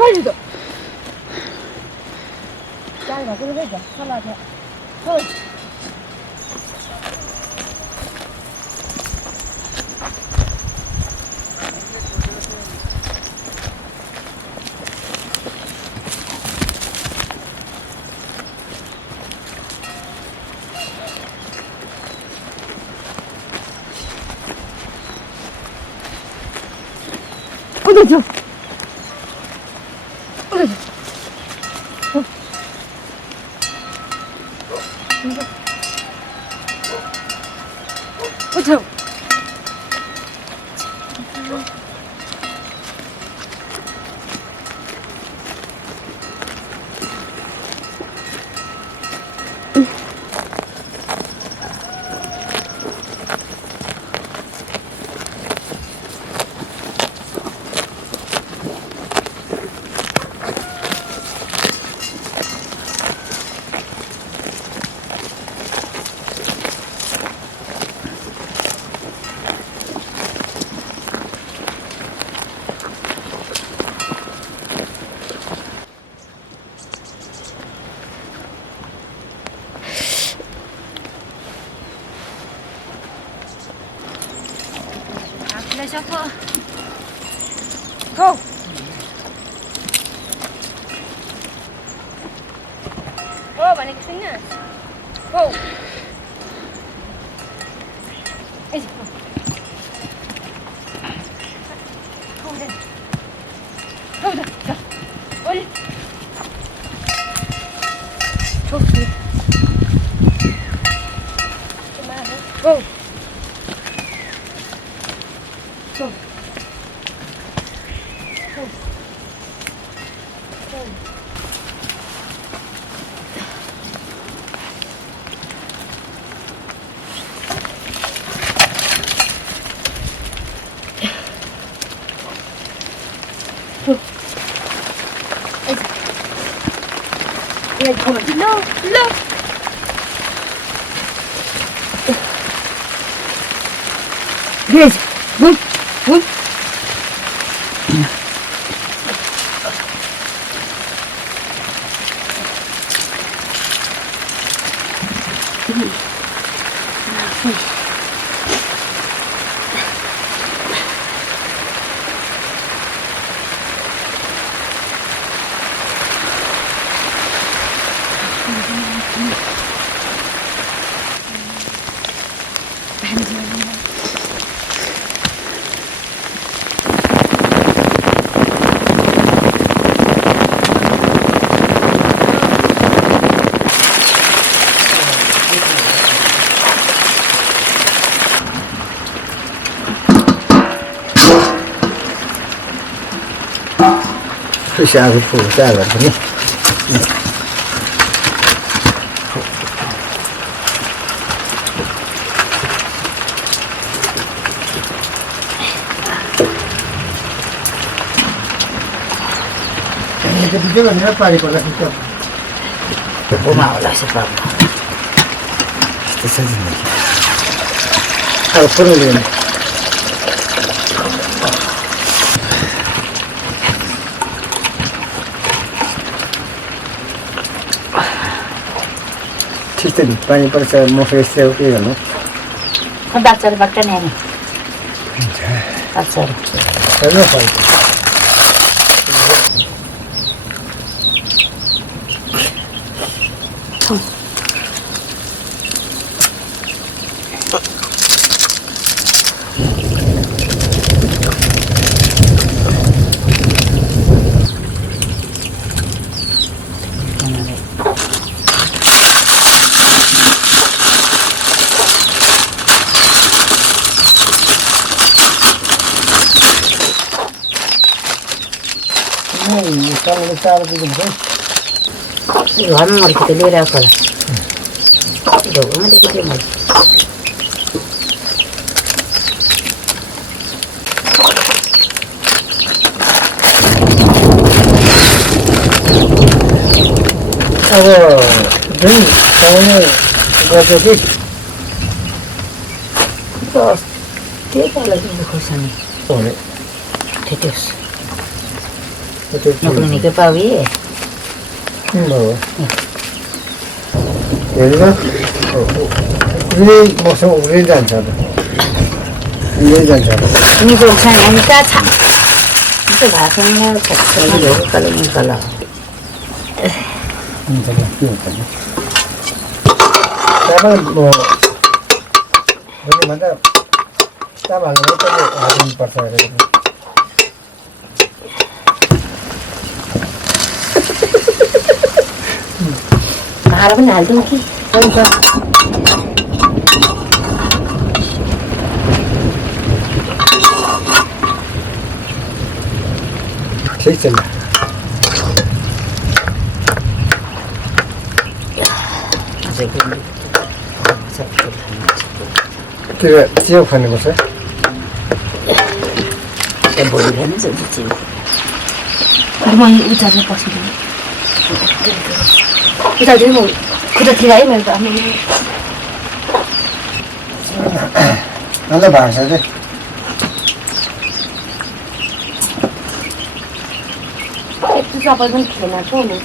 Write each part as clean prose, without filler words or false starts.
가지도. 자, 그래 되자. 하나 더. 헐. 어디죠? 어디죠? 어디죠? 셔퍼. 고! 많이 크냐? 고! 에이, 가보자. 가보자. 자, 어디? 좋지. 고! 고! 야, 잠깐만. 일로. 그래야지. 문.这下子铺在了，肯定。这个你要搬过来，我买了是吧？这是什么？还有不能的。 Chiste di pani per se mo feste o che no? Bazzare baccanene. Bazzare. E lo fai. Stavo di Io hanno morto che lì era quella. Dove mi dici che mai? Allora, bene, guarda qui. Che bella di cosa ne? Ora, Che Dio. नकुलनी के पावी हेर्नु उनी मसँग उनी जान्छ उनी जान्छ निको छैन नि कहाँ छ त्यो भाषामा छक्कै कल निकल पर्छ भाडा पनि हालिदिउँ कि ठिक छ ल च्याउ खानुपर्छ भोलि खानु सक्छु म उचाल्नु पसिदिनु उचाल्दिनु म खुट्टातिर है मेरो आफ्नो अन्त भाँच्छ चाहिँ यस्तो सबै पनि खेलाएको नि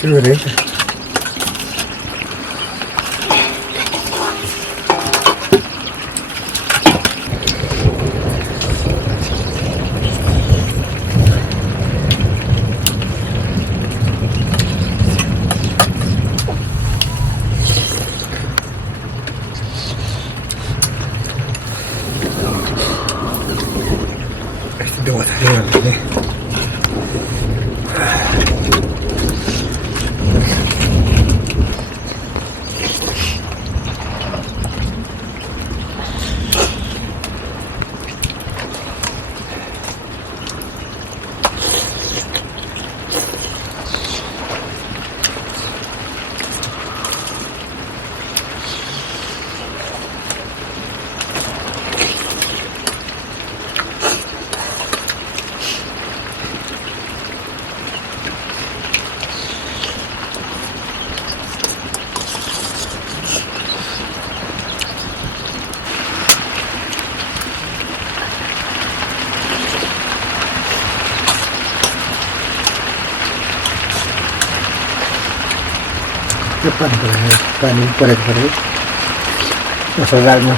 सुरु गरेँ पानी परेको पऱ्यो यसो राख्नु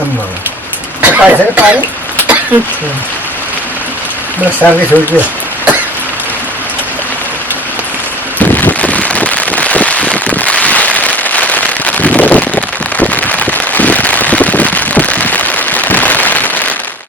आम्मा पाइछ पानी म सार्दै छोड्छु